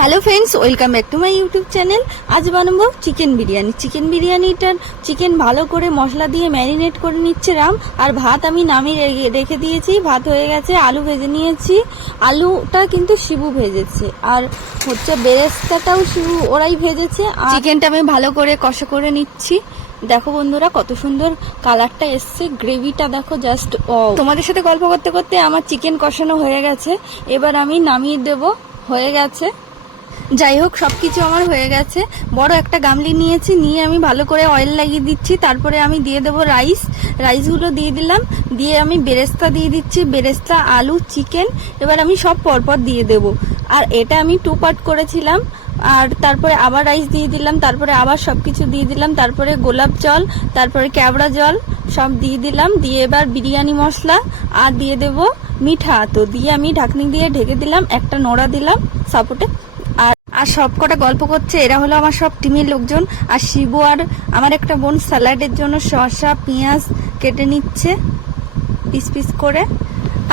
Hello friends, welcome back to my YouTube channel. আজ বানাবো chicken biryani. Chicken বিরিয়ানিটার chicken ভালো করে মশলা দিয়ে ম্যারিনেট করে নিচ্ছে রাম। আর ভাত আমি নামিয়ে রেখে দিয়েছি, ভাত হয়ে গেছে। আলু ভেজে নিয়েছি, আলুটা কিন্তু শিবু ভেজেছে, আর হচ্ছে বেরেস্তাটাও শিবু ওরাই ভেজেছে। আর চিকেনটা আমি ভালো করে কষা করে নিচ্ছি। দেখো বন্ধুরা কত সুন্দর কালারটা এসছে, গ্রেভিটা দেখো জাস্ট। তোমাদের সাথে গল্প করতে করতে আমার চিকেন কষানো হয়ে গেছে, এবার আমি নামিয়ে দেব। হয়ে গেছে, যাই হোক সবকিছু আমার হয়ে গেছে। বড় একটা গামলি নিয়েছি, নিয়ে আমি ভালো করে অয়েল লাগিয়ে দিচ্ছি। তারপরে আমি দিয়ে দেবো রাইসগুলো দিয়ে দিলাম, দিয়ে আমি বেরেস্তা দিয়ে দিচ্ছি, বেরেস্তা, আলু, চিকেন। এবার আমি সব পরপর দিয়ে দেব। আর এটা আমি 2 পার্ট করেছিলাম। আর তারপরে আবার রাইস দিয়ে দিলাম, তারপরে আবার সবকিছু দিয়ে দিলাম, তারপরে গোলাপ জল, তারপরে ক্যাবড়া জল সব দিয়ে দিলাম। দিয়ে এবার বিরিয়ানি মশলা আর দিয়ে দেব মিঠা আতো দিয়ে আমি ঢাকনি দিয়ে ঢেকে দিলাম। একটা নোড়া দিলাম সাপোর্টে। আর সব কটা গল্প করছে, এরা হলো আমার সব টিমের লোকজন। আর শিবু আর আমার একটা বোন স্যালাডের জন্য শসা পেঁয়াজ কেটে নিচ্ছে পিস পিস করে।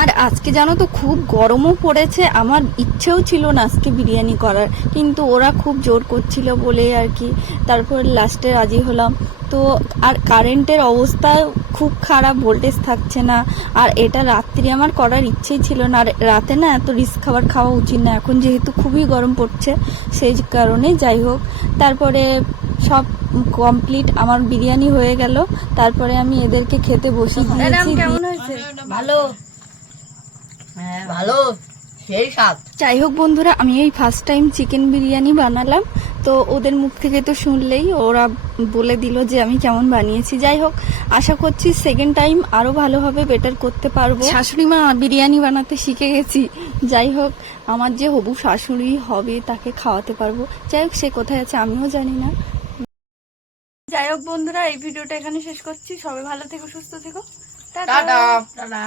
আর আজকে জানো তো খুব গরমও পড়েছে। আমার ইচ্ছেও ছিল না আজকে বিরিয়ানি করার, কিন্তু ওরা খুব জোর করছিল বলে আর কি তারপর লাস্টে রাজি হলাম। তো আর কারেন্টের অবস্থা খুব খারাপ, ভোল্টেজ থাকছে না। আর এটা রাত্রি আমার করার ইচ্ছেই ছিল না। আর রাতে না এত রিস্ক খাওয়া উচিত না, এখন যেহেতু খুবই গরম পড়ছে সেই কারণে। যাই হোক, তারপরে সব কমপ্লিট, আমার বিরিয়ানি হয়ে গেল। তারপরে আমি এদেরকে খেতে বসে দিয়েছি। কেমন হয়েছে? ভালো, হ্যাঁ ভালো, সেই স্বাদ। যাই হোক বন্ধুরা, আমি এই ফার্স্ট টাইম চিকেন বিরিয়ানি বানালাম, তো ওদের মুখ থেকে তো শুনলেই ওরা বলে দিল যে আমি কেমন বানিয়েছি। যাই হোক, আশা করছি সেকেন্ড টাইম আরো ভালোভাবে বেটার করতে পারবো। শাশুড়ি মা বিরিয়ানি বানাতে শিখে গেছি। যাই হোক, আমার যে হবু শাশুড়ি হবে তাকে খাওয়াতে পারবো। যাই হোক, সে কোথায় আছে আমিও জানি না। যাই হোক বন্ধুরা, এই ভিডিওটা এখানে শেষ করছি। সবাই ভালো থেকো, সুস্থ থেকো, টাটা। টাটা।